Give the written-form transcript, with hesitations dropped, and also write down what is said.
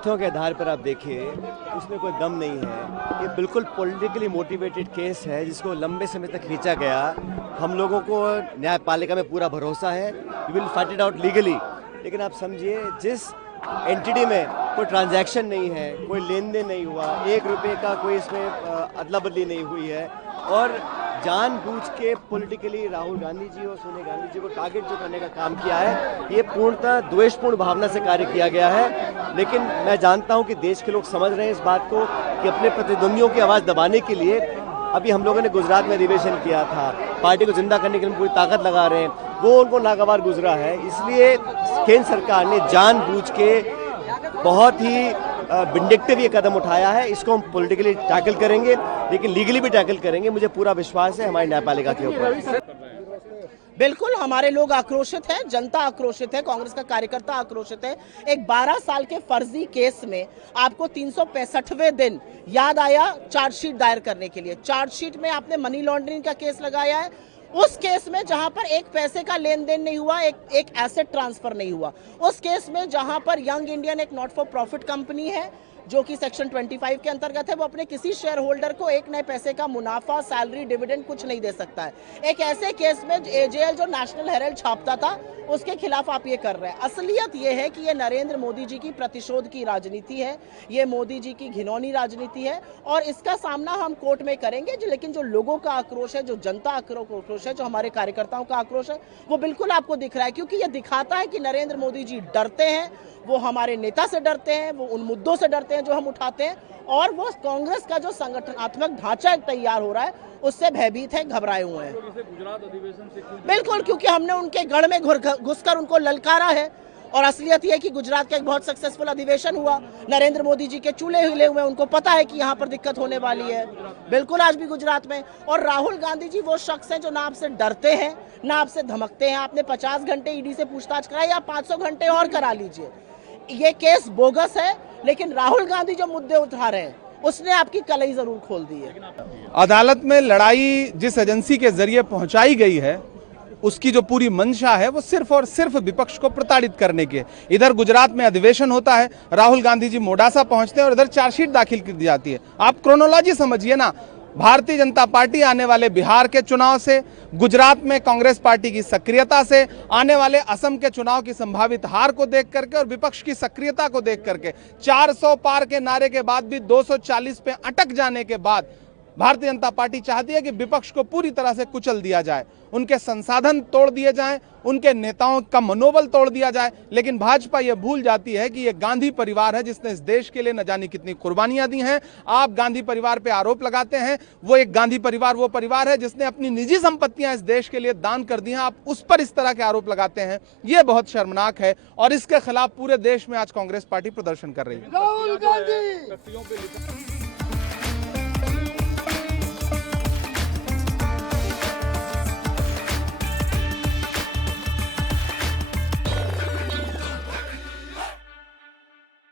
तथ्यों के आधार पर आप देखिए उसमें कोई दम नहीं है। ये बिल्कुल पॉलिटिकली मोटिवेटेड केस है जिसको लंबे समय तक खींचा गया। हम लोगों को न्यायपालिका में पूरा भरोसा है, we will fight it out legally. लेकिन आप समझिए जिस एंटिटी में कोई ट्रांजैक्शन नहीं है, कोई लेन देन नहीं हुआ, 1 रुपये का कोई इसमें अदला बदली नहीं हुई है और जानबूझ के पॉलिटिकली राहुल गांधी जी और सोनिया गांधी जी को टारगेट जो करने का काम किया है, ये पूर्णतः द्वेषपूर्ण भावना से कार्य किया गया है। लेकिन मैं जानता हूं कि देश के लोग समझ रहे हैं इस बात को कि अपने प्रतिद्वंदियों की आवाज़ दबाने के लिए अभी हम लोगों ने गुजरात में अधिवेशन किया था, पार्टी को जिंदा करने के लिए पूरी ताकत लगा रहे हैं, वो उनको नागवार गुजरा है। इसलिए केंद्र सरकार ने जानबूझ के बहुत ही विंडिक्टिव ये कदम उठाया है। इसको हम पॉलिटिकली टैकल करेंगे लेकिन लीगली भी टैकल करेंगे। मुझे पूरा विश्वास है हमारी न्यायपालिका के ऊपर। बिल्कुल हमारे लोग आक्रोशित हैं, जनता आक्रोशित है, कांग्रेस का कार्यकर्ता आक्रोशित है। एक 12 साल के फर्जी केस में आपको 365वें दिन याद आया चार्जशीट दायर करने के लिए। चार्जशीट में आपने मनी लॉन्ड्रिंग का केस लगाया है, उस केस में जहां पर एक पैसे का लेन देन नहीं हुआ, एक एसेट ट्रांसफर नहीं हुआ, उस केस में जहां पर यंग इंडियन एक नॉट फॉर प्रॉफिट कंपनी है जो कि सेक्शन 25 के अंतर्गत है, वो अपने किसी शेयर होल्डर को 1 नए पैसे का मुनाफा, सैलरी, डिविडेंड कुछ नहीं दे सकता है। एक ऐसे केस में एजेएल जो नेशनल हेराल्ड छापता था उसके खिलाफ आप ये कर रहे हैं। असलियत ये है कि ये नरेंद्र मोदी जी की प्रतिशोध की राजनीति है, ये मोदी जी की घिनौनी राजनीति है और इसका सामना हम कोर्ट में करेंगे। लेकिन जो लोगों का आक्रोश है, जो जनता आक्रोश है, जो हमारे कार्यकर्ताओं का आक्रोश है, वो बिल्कुल आपको दिख रहा है क्योंकि ये दिखाता है कि नरेंद्र मोदी जी डरते हैं, वो हमारे नेता से डरते हैं, वो उन मुद्दों से डरते हैं जो हम उठाते हैं और वो कांग्रेस का जो संगठनात्मक ढांचा तैयार हो रहा है उससे भयभीत है, घबराए हुए हैं। बिल्कुल, क्योंकि हमने उनके गढ़ में घुसकर उनको ललकारा है और असलियत यह है कि गुजरात का एक बहुत सक्सेसफुल अधिवेशन हुआ, नरेंद्र मोदी जी के चूल्हे हिले हुए, उनको पता है कि यहाँ पर दिक्कत होने वाली है। बिल्कुल आज भी गुजरात में। और राहुल गांधी जी वो शख्स हैं जो ना आपसे डरते हैं ना आपसे धमकते हैं। आपने 50 घंटे ईडी से पूछताछ कराई, आप 500 घंटे और करा लीजिए। ये केस बोगस है लेकिन राहुल गांधी जो मुद्दे उठा रहे हैं उसने आपकी कलई जरूर खोल दी है। अदालत में लड़ाई जिस एजेंसी के जरिए पहुंचाई गई है उसकी जो पूरी मंशा है वो सिर्फ और सिर्फ विपक्ष को प्रताड़ित करने की है। इधर गुजरात में अधिवेशन होता है, राहुल गांधी जी मोडासा पहुंचते हैं और इधर चार्जशीट दाखिल की जाती है। आप क्रोनोलॉजी समझिए ना। भारतीय जनता पार्टी आने वाले बिहार के चुनाव से, गुजरात में कांग्रेस पार्टी की सक्रियता से, आने वाले असम के चुनाव की संभावित हार को देख करके और विपक्ष की सक्रियता को देख करके, 400 पार के नारे के बाद भी 240 पे अटक जाने के बाद भारतीय जनता पार्टी चाहती है कि विपक्ष को पूरी तरह से कुचल दिया जाए, उनके संसाधन तोड़ दिए जाएं, उनके नेताओं का मनोबल तोड़ दिया जाए। लेकिन भाजपा ये भूल जाती है कि ये गांधी परिवार है जिसने इस देश के लिए न जाने कितनी कुर्बानियां दी हैं। आप गांधी परिवार पे आरोप लगाते हैं, वो एक गांधी परिवार वो परिवार है जिसने अपनी निजी संपत्तियां इस देश के लिए दान कर दी हैं। आप उस पर इस तरह के आरोप लगाते हैं, ये बहुत शर्मनाक है और इसके खिलाफ पूरे देश में आज कांग्रेस पार्टी प्रदर्शन कर रही है।